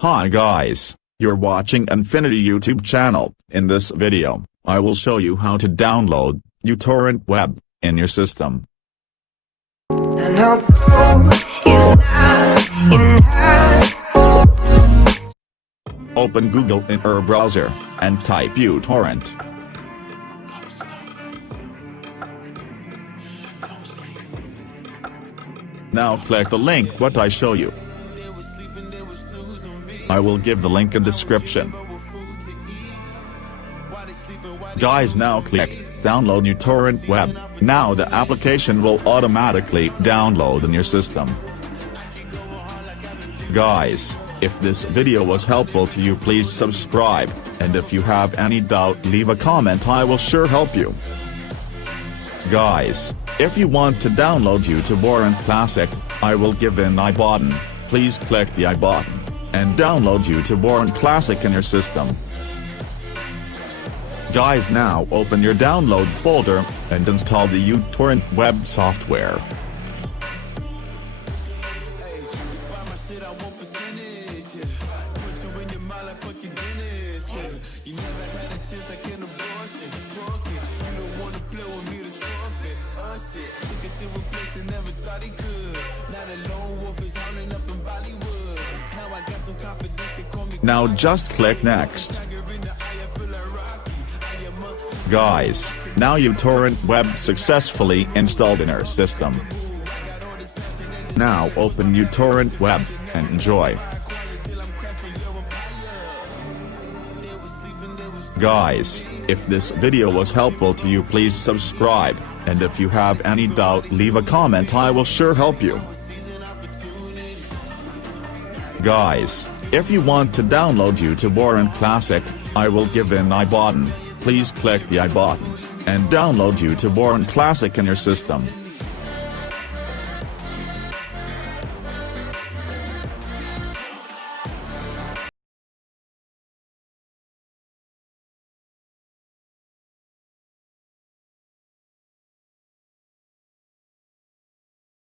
Hi guys, you're watching Infinity YouTube channel. In this video, I will show you how to download uTorrent web in your system. Open Google in your browser, and type uTorrent. Now click the link what I show you. I will give the link in description. Guys, now click download uTorrent web. Now the application will automatically download in your system. Guys, if this video was helpful to you, please subscribe, and if you have any doubt, leave a comment, I will sure help you. Guys, if you want to download uTorrent Classic, I will give in I button. Please click the I button and download uTorrent Classic in your system. Guys, now open your download folder and install the uTorrent web software. Now just click next. Guys, now uTorrent web successfully installed in our system. Now open uTorrent web and enjoy. Guys, if this video was helpful to you, please subscribe, and if you have any doubt, leave a comment, I will sure help you. Guys, if you want to download uTorrent Classic, I will give in I button. Please click the I button and download uTorrent Classic in your system.